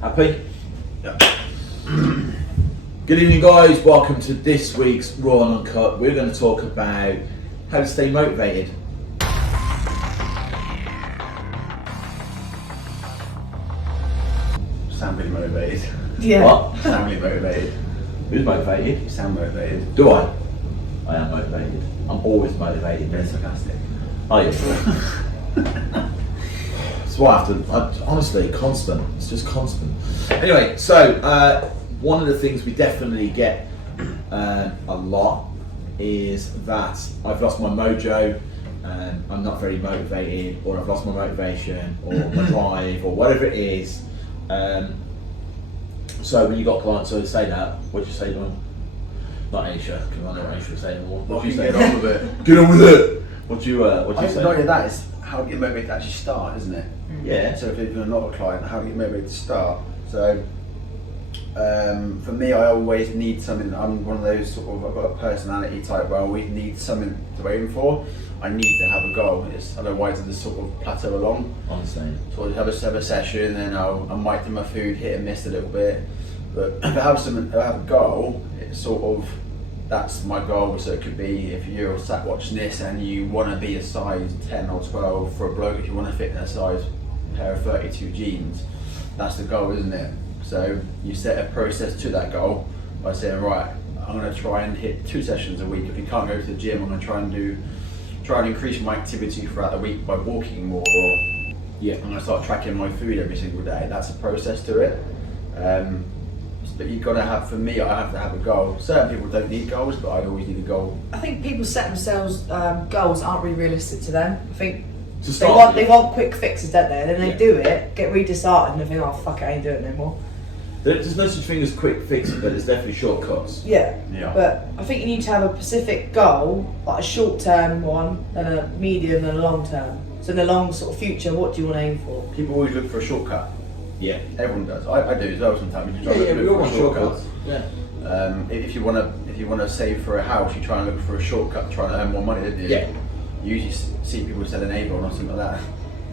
Happy? Yeah. Good evening, guys. Welcome to this week's Raw and Uncut. We're going to talk about how to stay motivated. Sound really motivated. Yeah. What? Sound really motivated. Who's motivated? You sound motivated. Do I? I am motivated. I'm always motivated. Very sarcastic. Are you? That's why I have to, honestly, constant. It's just constant. Anyway, so one of the things we definitely get a lot is that I've lost my mojo, I'm not very motivated, or I've lost my motivation, or my drive, or whatever it is. So when you got clients who say that, what do you say to them? Not Aysha, because I know what Aysha would say anymore. What do you say? Get on with it. Get on with it! What do you I say? think not only that, it's how to get motivated to actually start, isn't it? Yeah. So if you're not a client, how to get motivated to start. So for me, I always need something. I'm one of those sort of, I've got a personality type where I always need something to aim for. I need to have a goal. Otherwise I just sort of plateau along. Honestly. So I have a session, and I might do my food, hit and miss a little bit. But if I have something, I have a goal, it's sort of, that's my goal. So it could be, if you're sat watching this and you want to be a size 10 or 12 for a bloke, if you want to fit in a size pair of 32 jeans, that's the goal, isn't it? So you set a process to that goal by saying, right, I'm going to try and hit 2 sessions a week. If you can't go to the gym, I'm going to try and increase my activity throughout the week by walking more, or Yeah. I'm going to start tracking my food every single day. That's a process to it. But you've got to have, for me, I have to have a goal. Certain people don't need goals, but I'd always need a goal. I think people set themselves goals aren't really realistic to them. I think To they start want quick fixes, don't they? Then they Yeah. do it, get really disheartened, and think, oh fuck, I ain't doing it anymore. There's no such thing as quick fixes, but there's definitely shortcuts. Yeah. Yeah. But I think you need to have a specific goal, like a short-term one, and a medium and a long-term. So in the long sort of future, what do you want to aim for? People always look for a shortcut. Yeah. Everyone does. I do as well sometimes. You try Yeah, and we all look want for shortcuts. shortcuts. Yeah. If you want to save for a house, you try and look for a shortcut, trying to earn more money, don't you? Yeah. You usually see people selling Avon or something like that.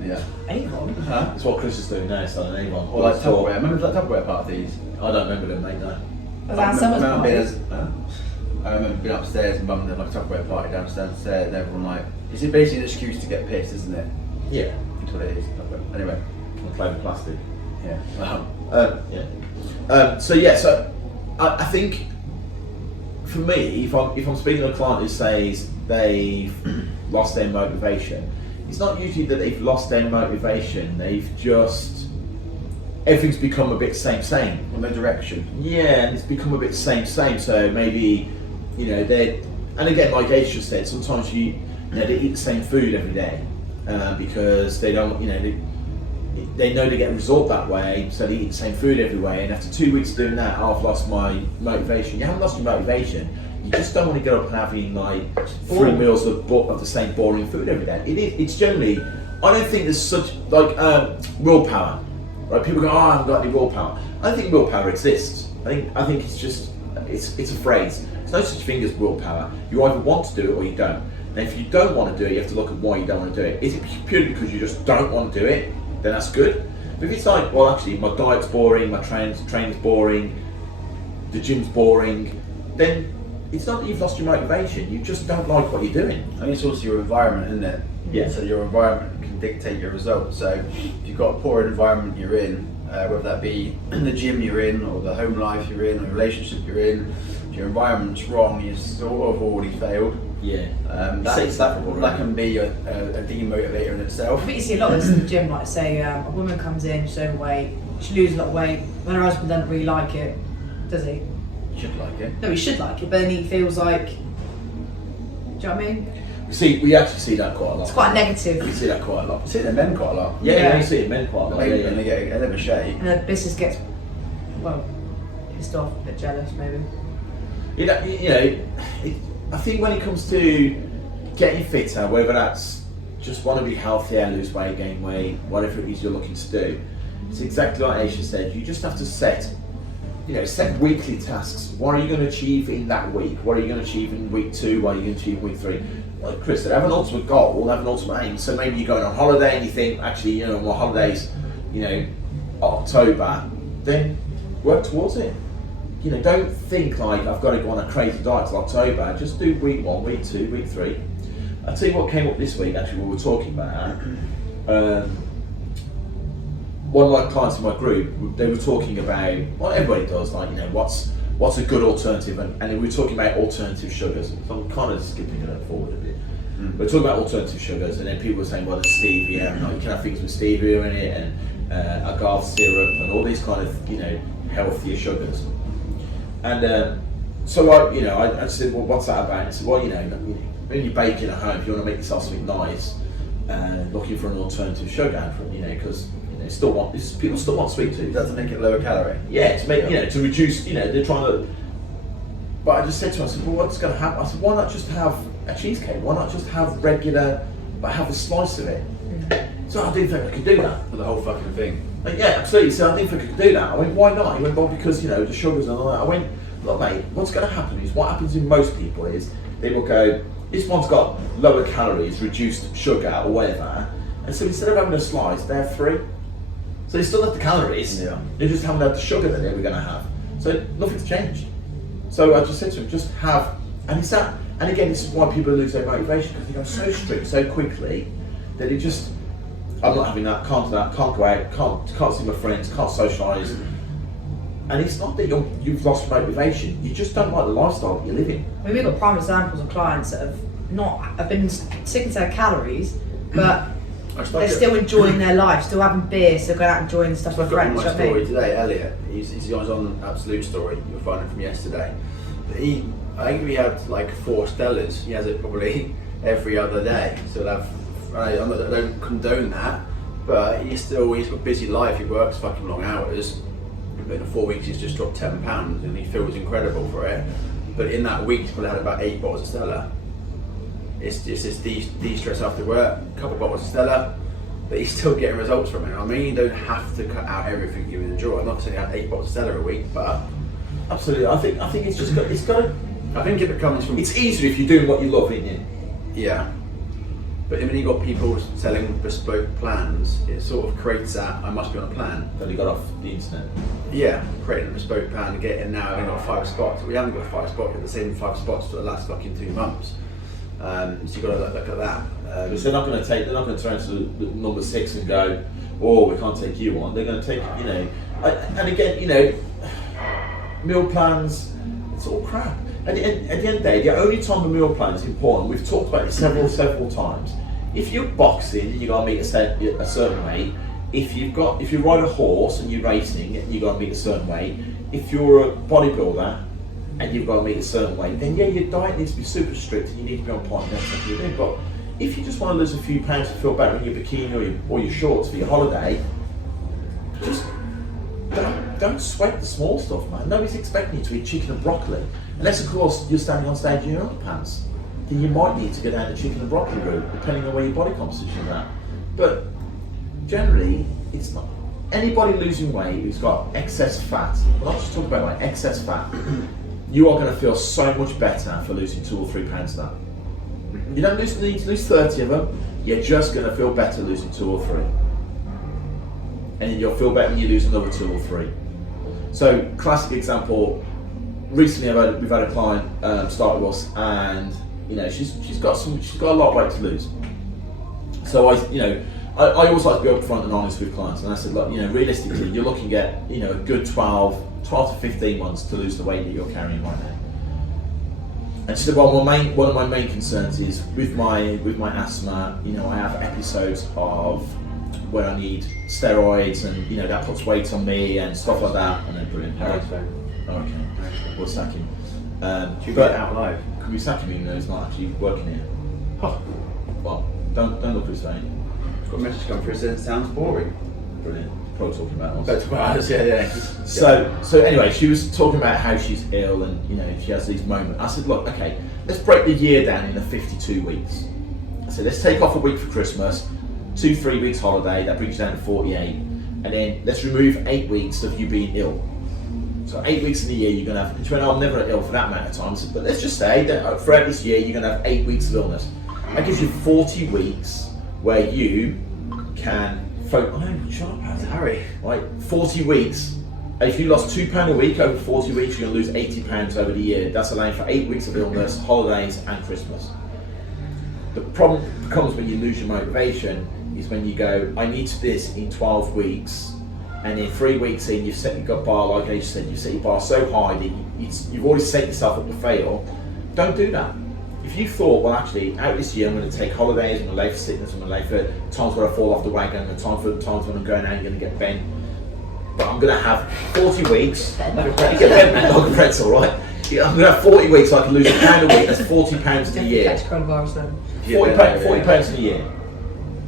Yeah. Avon? Huh? That's what Chris is doing now, selling Avon. Or like Tupperware. Remember the Tupperware parties? I don't remember them, mate, no. Around summer's parties. I remember being upstairs and Mum did like a Tupperware party downstairs, and everyone like, it's basically an excuse to get pissed, isn't it? Yeah. That's what it is. Tupperware. Anyway. I play with plastic. Yeah. So I think for me, if I'm speaking to a client who says they've lost their motivation, it's not usually that they've lost their motivation. They've just, everything's become a bit same. Well, no direction. Yeah, and it's become a bit same. So maybe, and again, like Aysha said, sometimes they eat the same food every day because they don't, they know they get a result that way, so they eat the same food every way. And after 2 weeks doing that, I've lost my motivation. You haven't lost your motivation. You just don't want to get up and having like 3 meals of the same boring food every day. It's generally, I don't think there's such like willpower. Right? People go, oh, I haven't got any willpower. I don't think willpower exists. I think it's just it's a phrase. There's no such thing as willpower. You either want to do it or you don't. And if you don't want to do it, you have to look at why you don't want to do it. Is it purely because you just don't want to do it? Then that's good. But if it's like, well, actually, my diet's boring, my training's boring, the gym's boring, then it's not that you've lost your motivation. You just don't like what you're doing. I think it's also your environment, isn't it? Yeah. So your environment can dictate your results. So if you've got a poor environment you're in, whether that be the gym you're in, or the home life you're in, or the relationship you're in, if your environment's wrong, you've sort of already failed. Yeah. That can be a demotivator in itself. I think you see a lot of this in the gym, like say a woman comes in, she's overweight, she loses a lot of weight, when her husband doesn't really like it, does he? You should like it. No, he should like it, but then he feels like, do you know what I mean? We actually see that quite a lot. It's quite negative. We see that quite a lot. You see it in men quite a lot. Yeah, you see it in men quite a lot. Maybe Yeah. when they get a bit of shake. And the business gets, well, pissed off, a bit jealous maybe. I think when it comes to getting fitter, whether that's just want to be healthier, lose weight, gain weight, whatever it is you're looking to do, it's exactly like Aysha said. You just have to set weekly tasks. What are you going to achieve in that week? What are you going to achieve in week 2? What are you going to achieve in week 3? Like Chris said, have an ultimate goal, have an ultimate aim. So maybe you're going on holiday and you think, actually, my holiday's, October. then work towards it. You know, don't think like I've got to go on a crazy diet till October. Just do week 1, week 2, week 3. I'll tell you what came up this week. Actually, we were talking about. One of my clients in my group, they were talking about what everybody does, like, you know, what's a good alternative, and we were talking about alternative sugars. So I'm kind of skipping it forward a bit. We're talking about alternative sugars, and then people were saying, well, there's stevia, and like, you can have things with stevia in it, and agave syrup, and all these kind of, you know, healthier sugars. And so I said, well, what's that about? And I said, well, you know, when you're baking at home, if you want to make yourself something nice, looking for an alternative sugar, you know, because people still want sweet tooth. Doesn't make it lower calorie. Yeah, to make, you know, to reduce, you know, they're trying to. But I just said to him, I said, well, what's going to happen? I said, why not just have a cheesecake? Why not just have regular, but have a slice of it? So I didn't think I could do that. For the whole fucking thing. Like, yeah, absolutely. So I didn't think I could do that. I went, why not? He went, well, because, you know, the sugars and all that. I went, look, mate, what's going to happen is, what happens in most people is, they will go, this one's got lower calories, reduced sugar or whatever, and so instead of having a slice, they have 3. So they still have the calories, they just haven't had the sugar that they were going to have. So nothing's changed. So I just said to him, just have, and it's that, and again, this is why people lose their motivation, because they go so strict so quickly that it just, I'm not having that, can't do that, can't go out, can't see my friends, can't socialise. And it's not that you've lost motivation, you just don't like the lifestyle that you're living. I mean, we've got prime examples of clients that have been sticking to their calories, but they're still enjoying their life, still having beer, still going out enjoying stuff with friends. My story today, Elliot, he's on Absolute Story, you'll find it from yesterday. But I think he had like 4 Stellas, he has it probably every other day. So I don't condone that, but he's got a busy life, he works fucking long hours. But in 4 weeks he's just dropped 10 pounds and he feels incredible for it. But in that week he's probably had about 8 bottles of Stella. It's just de-stress after work, a couple of bottles of Stella, but he's still getting results from it. I mean, you don't have to cut out everything you enjoy. I'm not saying you have 8 bottles of Stella a week, but absolutely, I think it's just got to. I think it comes from. It's easier if you're doing what you love, isn't it? Yeah. But when you've got people selling bespoke plans, it sort of creates that I must be on a plan. That he got off the internet. Yeah, creating a bespoke plan and getting now. I've got 5 spots. We haven't got 5 spots. We've the same 5 spots for the last fucking 2 months. So you've got to look at that. Because they're not going to turn to number 6 and go, oh, we can't take you on. They're going to take, you know, and again, you know, meal plans, it's all crap. At the end of the day, the only time a meal plan is important, we've talked about it several times. If you're boxing and you got to meet a certain weight, if you ride a horse and you're racing and you got to meet a certain weight, if you're a bodybuilder and you've got to meet a certain weight, then yeah, your diet needs to be super strict and you need to be on point with everything you're doing. But if you just want to lose a few pounds to feel better in your bikini or your shorts for your holiday, just don't sweat the small stuff, man. Nobody's expecting you to eat chicken and broccoli. Unless, of course, you're standing on stage in your underpants. Then you might need to go down the chicken and broccoli route, depending on where your body composition is at. But generally, it's not. Anybody losing weight who's got excess fat, we're not just talking about like excess fat, you are going to feel so much better for losing 2 or 3 pounds of that. You don't need to lose 30 of them, you're just going to feel better losing 2 or 3. And then you'll feel better when you lose another 2 or 3. So, classic example, recently we've had a client start with us, and you know she's got a lot of weight to lose. So I always like to be upfront and honest with clients, and I said, look, you know, realistically, you're looking at, you know, a good 12 to 15 months to lose the weight that you're carrying right now. And she said, well, one of my main concerns is with my asthma. You know, I have episodes of where I need steroids, and you know that puts weight on me and stuff like that. And then brilliant. Okay, we'll sack him. Should we get it out live? Can we sack him even though he's not actually working here? Oh, well, don't look at his face. Got a message come through saying it sounds boring. Brilliant. Probably talking about us. That's about us, yeah. So anyway, she was talking about how she's ill and you know she has these moments. I said, look, okay, let's break the year down into 52 weeks. I said, let's take off a week for Christmas, 2-3 weeks holiday, that brings you down to 48, and then let's remove 8 weeks of you being ill. So 8 weeks in the year you're going to have, and she went, I'm never ill for that amount of time. I said, but let's just say that throughout this year you're going to have 8 weeks of illness. That gives you 40 weeks where you can focus. Oh no, shut up, Harry. Harry. Right, 40 weeks If you lost £2 a week over 40 weeks, you're going to lose £80 over the year. That's allowing for 8 weeks of illness, holidays, and Christmas. The problem becomes when you lose your motivation is when you go, I need this in 12 weeks, and in 3 weeks in, you've set your bar, like Aysha said, you've set your bar so high that you've already set yourself up to fail. Don't do that. If you thought, well, actually, out this year, I'm going to take holidays, I'm going to lay for sickness, I'm going to lay for times where I fall off the wagon, and times when I'm going out, I'm going to get bent. But I'm going to have 40 weeks. Get bent like a pretzel, right? Yeah, I'm going to have 40 weeks, so I can lose £1 a week. That's £40 a year. Catch coronavirus then. £40 in a year.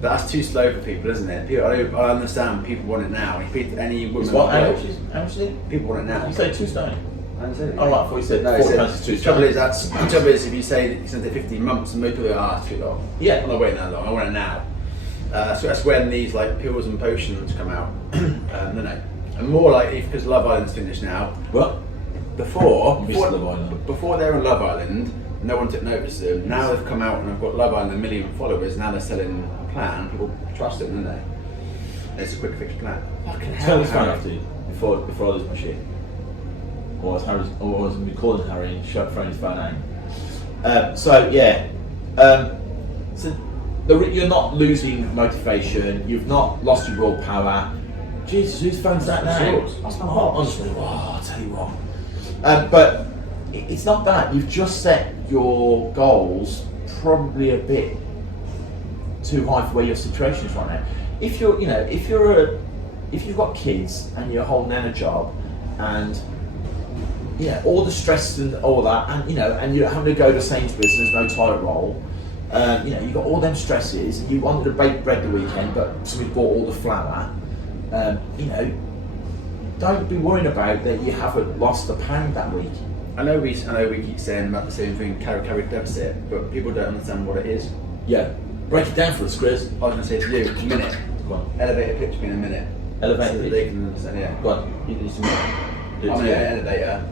But that's too slow for people, isn't it? People, I understand people want it now. Any woman, It's what? How much is it? people want it now. You say 2 stone. I didn't say that. Oh, right, I thought you said No, £40 is 2 the trouble stone. is, the trouble is, if you say it's going to take 15 months, and most people are it's too long. Yeah. I'm not waiting that long. I want it now. So that's when these like pills and potions come out. No. And more like because Love Island's finished now. What? Before Love Island. before they were on Love Island, no one took notice of them. Now they've come out and I've got Love Island 1 million followers. Now they're selling a plan. People trust them, don't they? And it's a quick fix plan. Fucking hell. Turn this phone off, dude, before I lose my shit. Or as we calling Harry and throwing his phone out. So you're not losing motivation. You've not lost your willpower. Jesus, whose phone's that now? That's my Honestly, I'll tell you what. But it's not that. You've just set your goals probably a bit too high for where your situation is right now. If you've got kids and you're holding down a job, and all the stress and all that, and you're having to go to Sainsbury's and there's no toilet roll. You've got all them stresses. You wanted to bake bread the weekend, but somebody bought all the flour. Don't be worrying about that you haven't lost a pound that week. I know we keep saying about the same thing, calorie deficit, but people don't understand what it is. Yeah. Break it down for us, Chris. I was going to say to you, a minute. Go on. Elevator pitch me in a minute. Elevator so that pitch? they can understand, yeah. Go on. You need some minute. Do it I'm in together. an elevator.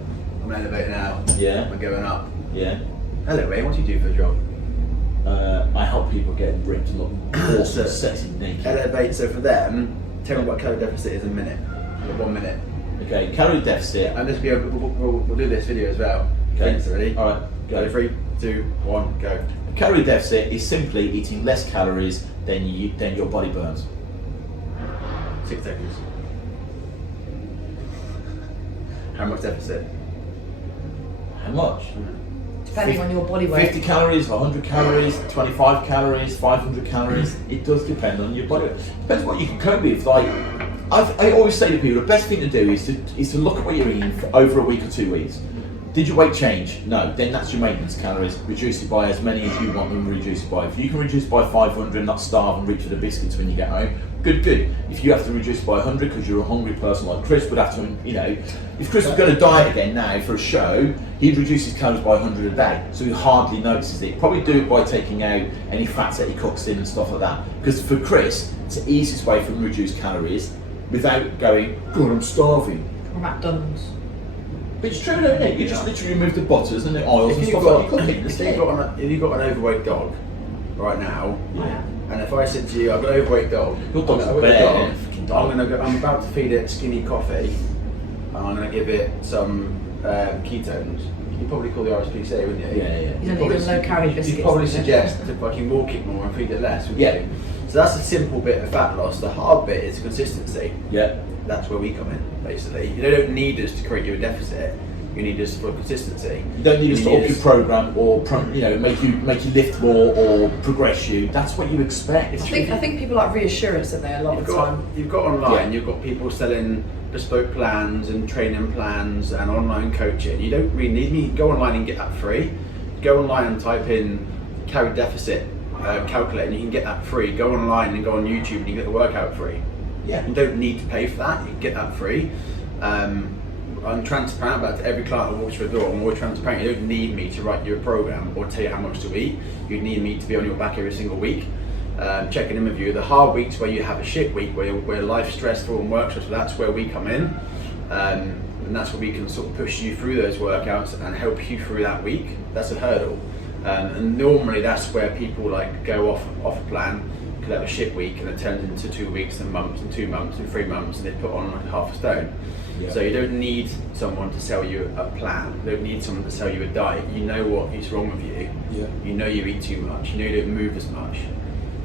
I'm in an elevator now. Yeah. I'm going up. Yeah. Hello, Ray. What do you do for a job? I help people get ripped and look awesome, sexy, naked. Elevator. So for them, tell me what calorie deficit is in a minute. 1 minute. Okay, calorie deficit. And this we'll do this video as well. Okay. Thanks, ready? All right. Go. 3, 2, 1, go. Calorie deficit is simply eating less calories than your body burns. 6 seconds. How much deficit? How much? Depending on your body weight. 50 calories, 100 calories, 25 calories, 500 calories. It does depend on your body weight. Depends what you can cope with. Like, I always say to people, the best thing to do is to look at what you're eating for over a week or 2 weeks. Did your weight change? No. Then that's your maintenance calories. Reduce it by as many as you want them to reduce it by. If you can reduce by 500 and not starve and reach for the biscuits when you get home, good. If you have to reduce by 100 because you're a hungry person like Chris would have to, if Chris was going to diet again now for a show, he'd reduce his calories by 100 a day. So he hardly notices it. Probably do it by taking out any fats that he cooks in and stuff like that. Because for Chris, it's the easiest way for him to reduce calories without going, God, I'm starving. From McDonald's. But it's true, isn't it? You just literally remove the butters and the oils and stuff like that. If you've got an overweight dog right now, Yeah. and if I said to you, I've got an overweight dog, Your dog's I've a got bear. I'm about to feed it skinny coffee, and I'm going to give it some ketones. You'd probably call the RSPCA, wouldn't you? Yeah. You don't need low calorie biscuits. You'd probably suggest to fucking walk it more and feed it less, wouldn't Yeah. you? So that's a simple bit of fat loss. The hard bit is consistency. Yeah. That's where we come in, basically. You don't need us to create you a deficit. You need us for consistency. You don't need us to up your program or make you lift more or progress you. That's what you expect. I think people like reassurance in there a lot of the time. You've got online. You've got people selling bespoke plans and training plans and online coaching. You don't really need me. Go online and get that free. Go online and type in calorie deficit calculator and you can get that free. Go online and go on YouTube and you get the workout free. Yeah. You don't need to pay for that. You can get that free. I'm transparent about it to every client that walks through the door. I'm always transparent. You don't need me to write you a program or tell you how much to eat. You need me to be on your back every single week, checking in with you. The hard weeks where you have a shit week, where life's stressful and work stressful, that's where we come in, and that's where we can sort of push you through those workouts and help you through that week. That's a hurdle, and normally that's where people like go off a plan. people have a shit week and it turns into 2 weeks and months and 2 months and 3 months and they put on like half a stone. Yeah. So you don't need someone to sell you a plan. You don't need someone to sell you a diet. You know what is wrong with you. Yeah. You know you eat too much. You know you don't move as much.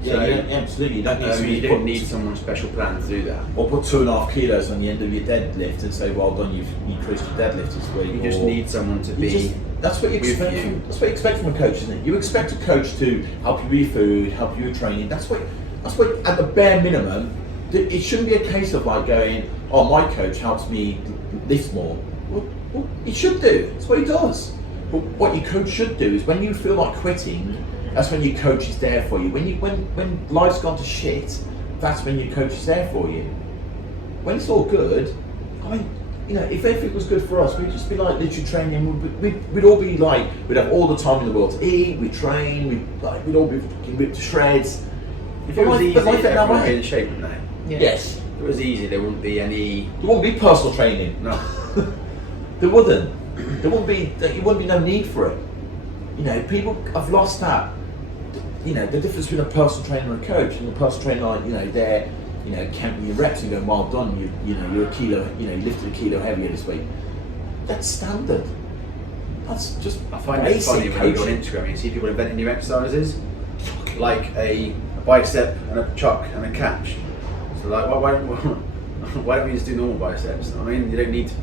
Yeah, absolutely. You don't need you don't need someone's special plan to do that. Or put 2.5 kilos on the end of your deadlift and say, well done, you've increased your deadlift. Is where You just need someone to be. That's what you expect. That's what you expect from a coach, isn't it? You expect a coach to help you with your food, help you with training. That's what. At the bare minimum, it shouldn't be a case of like going, oh, my coach helps me lift more. Well, he should do. That's what he does. But what your coach should do is when you feel like quitting, that's when your coach is there for you. When life's gone to shit, that's when your coach is there for you. When it's all good, I mean, you know, if everything was good for us, we'd just be like literally training. We'd all be like, we'd have all the time in the world to eat. We'd train. We'd all be fucking ripped to shreds. If it was easy, everyone would be in shape, wouldn't they? Yeah. Yes. If it was easy, there wouldn't be any. There wouldn't be personal training. No. There wouldn't. There wouldn't be no need for it. You know, people have lost that. You know, the difference between a personal trainer and a coach. And a personal trainer, like, you know, they're, you know, counting your reps and going, well done, you know, you're a kilo, you know, you lifted a kilo heavier this week. That's standard. That's just I find it funny when you go on Instagram and you see people inventing new exercises, like a bicep and a chuck and a catch. So like, why don't we just do normal biceps? I mean, you don't need to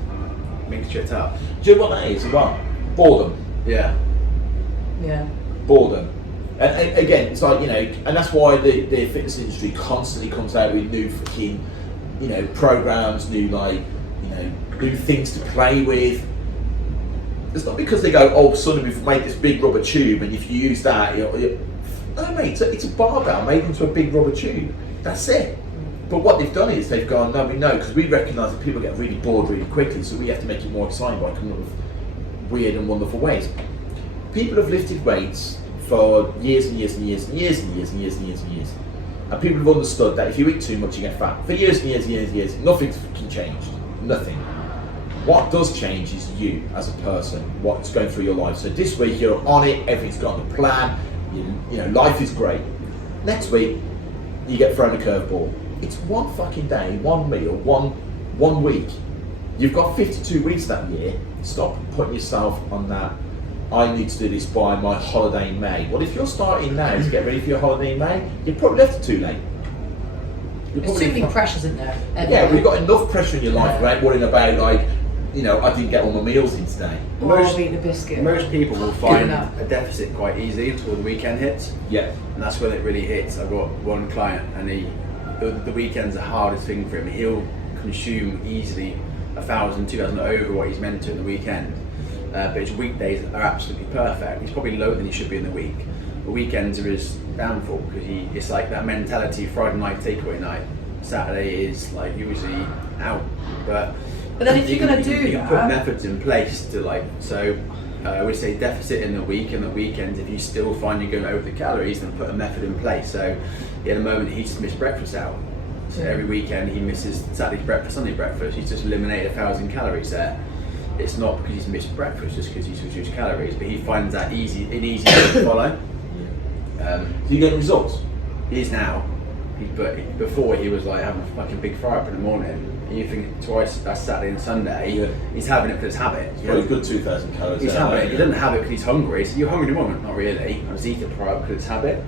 mix shit up. Do you know what that is as well? Boredom. Yeah. Yeah. Boredom. And again, it's like, you know, and that's why the fitness industry constantly comes out with new fucking, you know, programs, new, like, you know, new things to play with. It's not because they go, oh, suddenly we've made this big rubber tube and if you use that, no, mate, it's a barbell made into a big rubber tube. That's it. But what they've done is they've gone, no, we know, because we recognise that people get really bored really quickly, so we have to make it more exciting by coming up with weird and wonderful ways. People have lifted weights for years and years and years and years and years and years and years and years. And people have understood that if you eat too much, you get fat. For years and years and years and years, nothing's fucking changed. Nothing. What does change is you as a person, what's going through your life. So this week you're on it, everything's got on the plan, you know, life is great. Next week, you get thrown a curveball. It's one fucking day, one meal, one week. You've got 52 weeks that year. Stop putting yourself on that, I need to do this by my holiday in May. Well, if you're starting now to get ready for your holiday in May, you've probably left it too late. There's too many pressures in there. Yeah, we've got enough pressure in your life, right? Worrying about, like, you know, I didn't get all my meals in today. I'll eat the biscuit. Most people will find a deficit quite easy until the weekend hits. Yeah. And that's when it really hits. I've got one client and the weekend's the hardest thing for him. He'll consume easily 1,000, 2,000 over what he's meant to in the weekend. But his weekdays are absolutely perfect. He's probably lower than he should be in the week. The weekends are his downfall because it's like that mentality. Friday night, takeaway night. Saturday is like usually out. But then if you're going to do you that, can put methods in place to like, so I would say deficit in the week and the weekends. If you still find you're going over the calories, then put a method in place. So at the moment he just missed breakfast out. So every weekend he misses Saturday's breakfast, Sunday breakfast. He's just eliminated 1,000 calories there. It's not because he's missed breakfast, just because he's reduced calories, but he finds that easy to follow. Do you get results? He is now. But before he was like having a fucking big fry up in the morning. You think twice, that's Saturday and Sunday. Yeah. He's having it because it's habit. It's probably good 2,000 calories. He's having it. He doesn't have it because he's hungry. So you're hungry in the moment? Not really. I just eat a fry up because it's habit.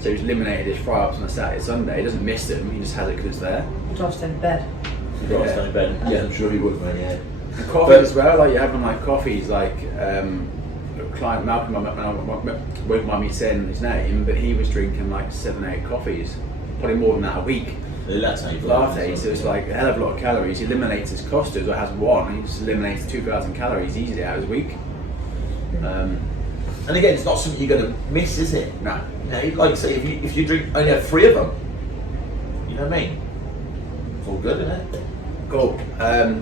So he's eliminated his fry ups on a Saturday and Sunday. He doesn't miss them. He just has it because it's there. I'd rather stay in bed. You'd rather stay in bed. Yeah, I'm sure he would, man. Yeah. And coffee as well. Like you're having like coffees. Like a client Malcolm, I won't mind me saying his name, but he was drinking like 7, 8 coffees, probably more than that a week. Latte, so it's like a hell of a lot of calories. He eliminates his costas, or has one. He just eliminates 2,000 calories easily out of his week. And again, it's not something you're going to miss, is it? No. You know, like say, if you drink only have 3 of them, you know what I mean? It's all good, isn't it? Cool.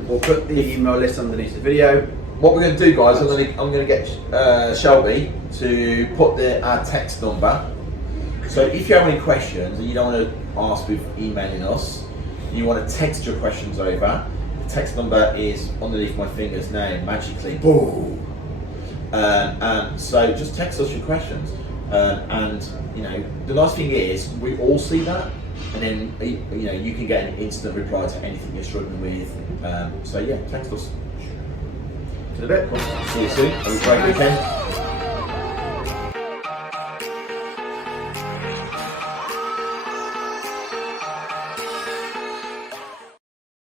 We'll put the email list underneath the video. What we're going to do, guys, I'm going to get Shelby to put our text number. So if you have any questions and you don't want to ask with emailing us, you want to text your questions over. The text number is underneath my fingers now, magically. Boom. So just text us your questions. And you know, the nice thing is we all see that, and then you know you can get an instant reply to anything you're struggling with. So yeah, thanks us. To the bit. See you soon. Have a great weekend.